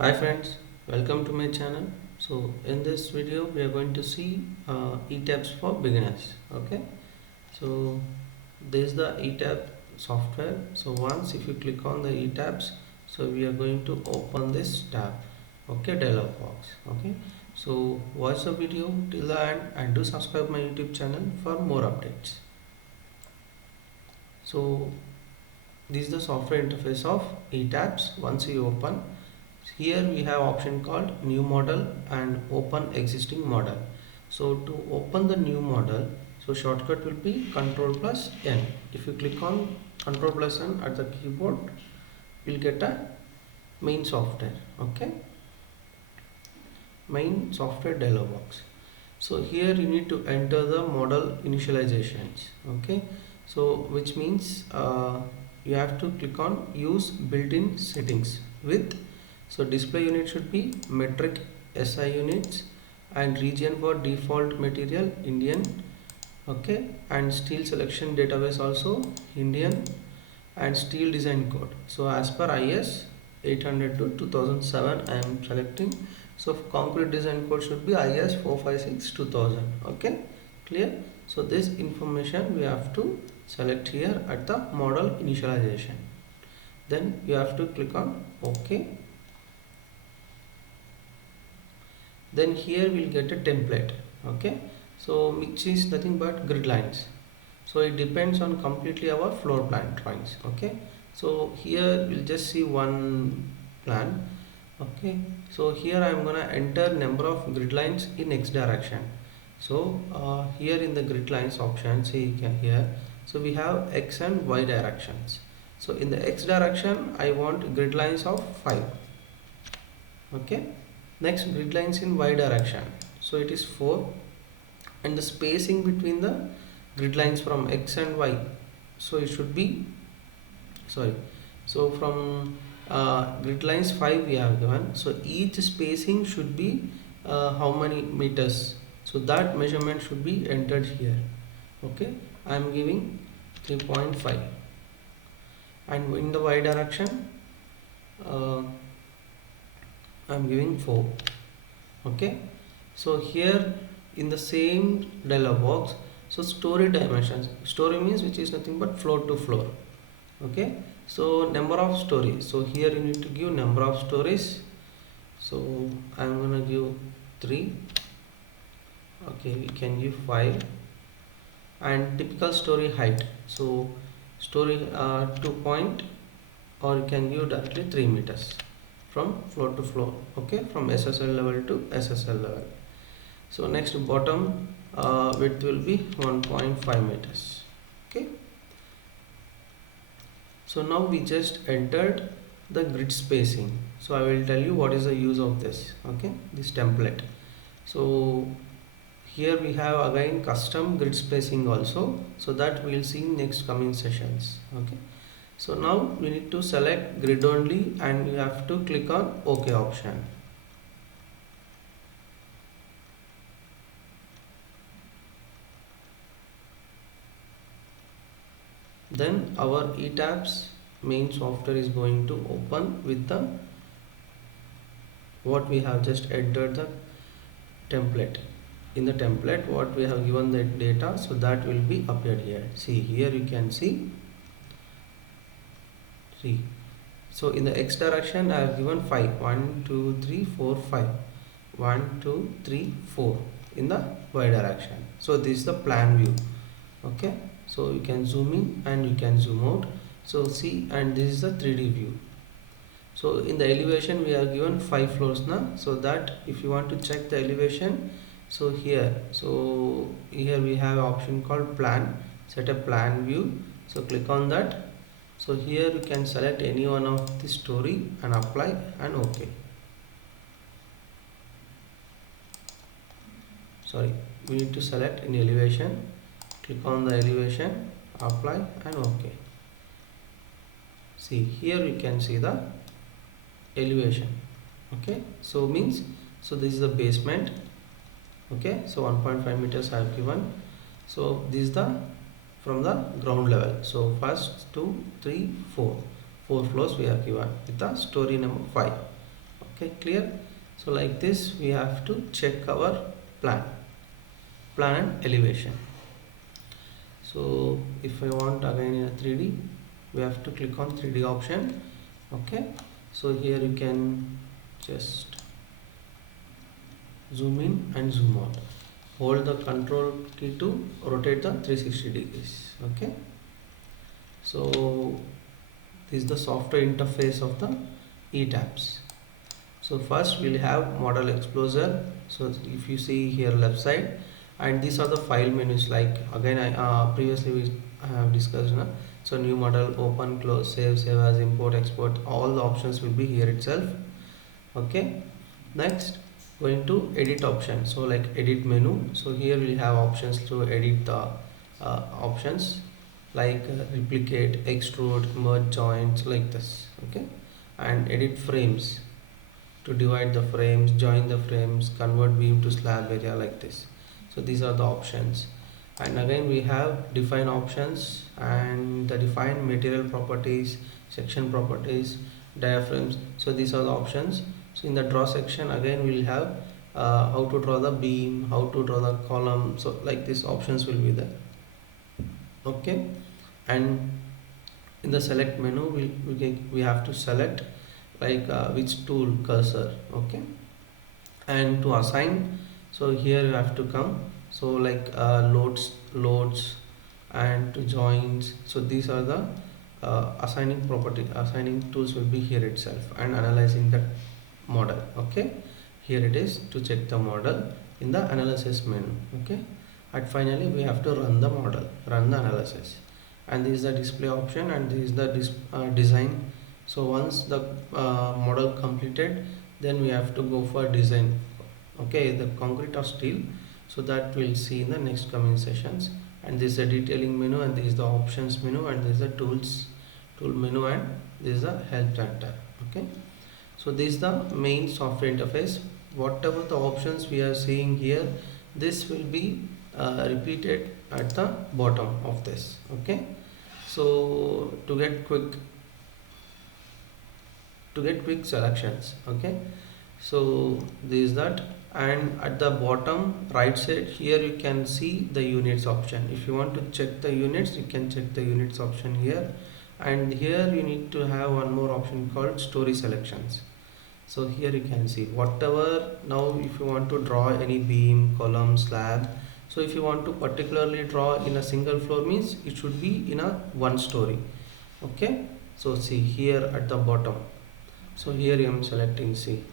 Hi friends, welcome to my channel. So in this video we are going to see Etabs for beginners. Okay, so this is the Etab software. So once if you click on the Etabs, so we are going to open this tab. Okay, dialog box. Okay, so watch the video till the end and do subscribe my YouTube channel for more updates. So this is the software interface of Etabs. Once you open, here we have option called new model and open existing model. So to open the new model, so shortcut will be Ctrl plus N. If you click on Ctrl plus N at the keyboard, you'll get a main software. Okay, main software dialog box. So here you need to enter the model initializations. Okay, so which means you have to click on use built-in settings with, so display unit should be metric SI units and region for default material Indian. Okay, and steel selection database also Indian, and steel design code. So as per IS 800 to 2007 I am selecting. So concrete design code should be IS 456 2000. Okay, clear. So this information we have to select here at the model initialization. Then you have to click on OK. Then here we'll get a template. Okay, so which is nothing but grid lines. So it depends on completely our floor plan drawings. Okay, so here we'll just see one plan. Okay, so here I'm gonna enter number of grid lines in X direction. So here in the grid lines option, see you can here, so we have X and Y directions. So in the X direction I want grid lines of 5. Okay, next grid lines in Y direction, so it is 4, and the spacing between the grid lines from X and Y, so it should be, sorry, so from grid lines 5 we have given, so each spacing should be how many meters, so that measurement should be entered here. Okay, I am giving 3.5, and in the Y direction I am giving 4. Okay, so here in the same dialog box, so story dimensions, story means which is nothing but floor to floor. Okay, so number of stories, so here you need to give number of stories, so I'm gonna give 3. Okay, we can give 5, and typical story height, so story 2 point, or you can give directly 3 meters from floor to floor. Okay, from SSL level to SSL level. So next bottom width will be 1.5 meters. Okay, so now we just entered the grid spacing, so I will tell you what is the use of this. Okay, this template. So here we have again custom grid spacing also, so that we will see in next coming sessions. Okay, so now we need to select grid only, and you have to click on OK option. Then our Etabs main software is going to open with the what we have just entered the template. In the template what we have given the data, so that will be appeared here. See here you can see, so in the X direction I have given 5, 1 2 3 4 5, 1 2 3 4 in the Y direction. So this is the plan view. Okay, so you can zoom in and you can zoom out. So see, and this is the 3D view. So in the elevation we are given 5 floors now, so that if you want to check the elevation, so here we have option called plan, set a plan view. So click on that. So here you can select any one of the story and apply and OK. Sorry, we need to select in elevation, click on the elevation, apply and OK. See here you can see the elevation. Okay, so means, so this is the basement. Okay, so 1.5 meters I have given. So this is the from the ground level, so first 2 3 4 floors we have given with the story number 5. Okay, clear? So like this we have to check our plan and elevation. So if I want again in a 3D, we have to click on 3D option. Okay, so here you can just zoom in and zoom out. Hold the control key to rotate the 360 degrees. Okay, so this is the software interface of the Etabs. So first we'll have model explorer. So if you see here left side, and these are the file menus, like again I previously we have discussed na? So new model, open, close, save as, import, export, all the options will be here itself. Okay, next going to edit option, so like edit menu. So here we'll have options to edit the options like replicate, extrude, merge joints, like this. Okay, and edit frames to divide the frames, join the frames, convert beam to slab area, like this. So these are the options. And again we have define options and the define material properties, section properties, diaphragms. So these are the options. So in the draw section again we'll have how to draw the beam, how to draw the column. So like these options will be there. Okay, and in the select menu we have to select like which tool cursor. Okay, and to assign, so here you have to come, so like loads and to joins. So these are the assigning tools will be here itself, and analyzing the model. Okay, here it is to check the model in the analysis menu. Okay, and finally we have to run the model, run the analysis, and this is the display option, and this is the design. So once the model completed, then we have to go for design. Okay, the concrete or steel. So that we'll see in the next coming sessions. And this is the detailing menu, and this is the options menu, and this is the tool menu, and this is the help center. Okay, so this is the main software interface. Whatever the options we are seeing here, this will be repeated at the bottom of this. Okay, so to get quick selections. Okay, so this is that, and at the bottom right side here you can see the units option. If you want to check the units, you can check the units option here, and here you need to have one more option called story selections. So here you can see whatever. Now if you want to draw any beam, column, slab, so if you want to particularly draw in a single floor, means it should be in a one story. Okay, so see here at the bottom, so here I am selecting C.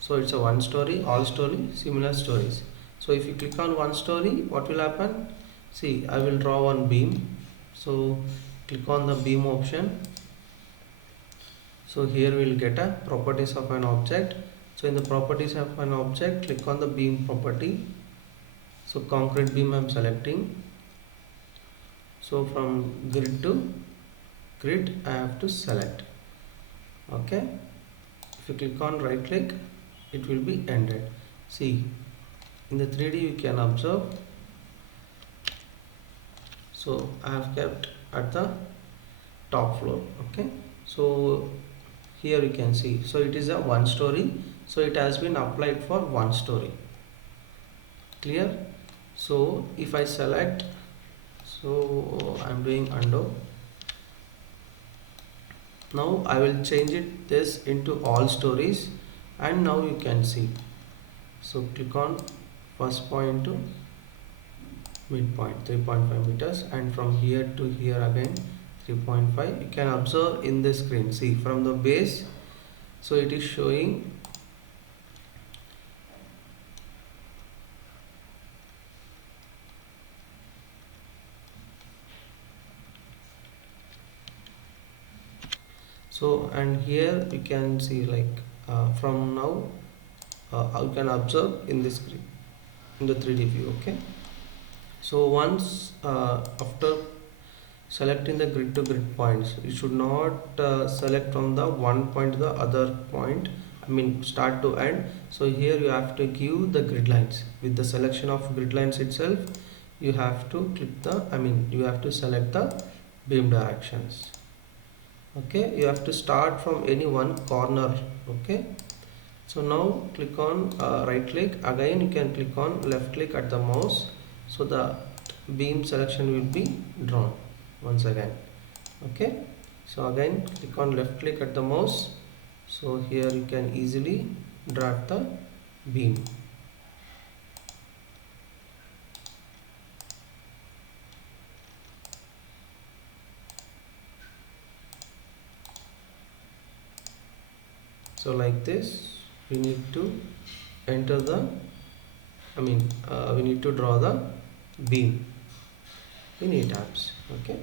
So it's a one story, all story, similar stories. So if you click on one story, what will happen? See, I will draw one beam. So click on the beam option. So here we will get a properties of an object. So in the properties of an object, click on the beam property. So concrete beam I am selecting. So from grid to grid I have to select. Okay, if you click on right click, it will be ended. See, in the 3D you can observe. So I have kept at the top floor. Okay, so here you can see, so it is a one story, so it has been applied for one story. Clear? So if I select, so I'm doing undo. Now I will change this into all stories, and now you can see. So click on first point to midpoint 3.5 meters, and from here to here again 3.5. You can observe in the screen. See, from the base, so it is showing so, and here you can see like from now you can observe in this screen in the 3D view. Okay, so once after selecting the grid to grid points, you should not select from the one point to the other point, I mean start to end. So here you have to give the grid lines. With the selection of grid lines itself, you have to click the, I mean you have to select the beam directions. Okay, you have to start from any one corner. Okay, So now click on right click, again you can click on left click at the mouse, so the beam selection will be drawn once again. Okay, so again click on left click at the mouse, so here you can easily drag the beam. So like this we need to enter the we need to draw the beam in Etabs. Okay,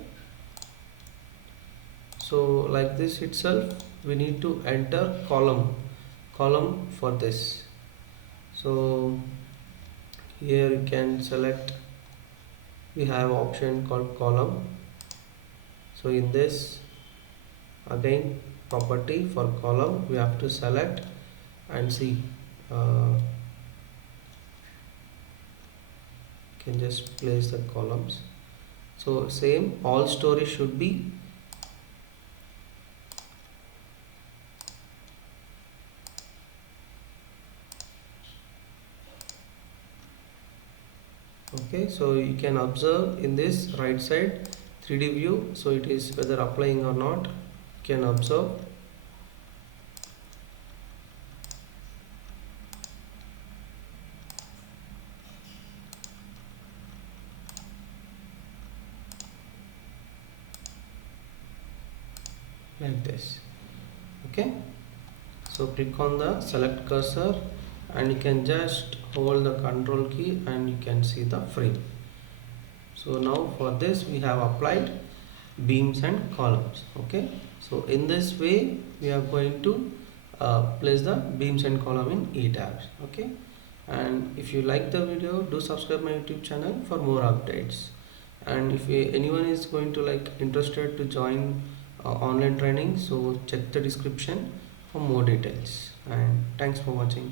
so like this itself we need to enter column for this. So here you can select, we have option called column. So in this, again property for column we have to select and see, uh, can just place the columns. So same, all stories should be okay. So you can observe in this right side 3D view, so it is whether applying or not, you can observe. Like this. Okay, so click on the select cursor and you can just hold the control key and you can see the frame. So now for this we have applied beams and columns. Okay, so in this way we are going to place the beams and column in Etabs. Okay, and if you like the video, do subscribe my YouTube channel for more updates. And if anyone is going to like interested to join online training, so check the description for more details. And thanks for watching.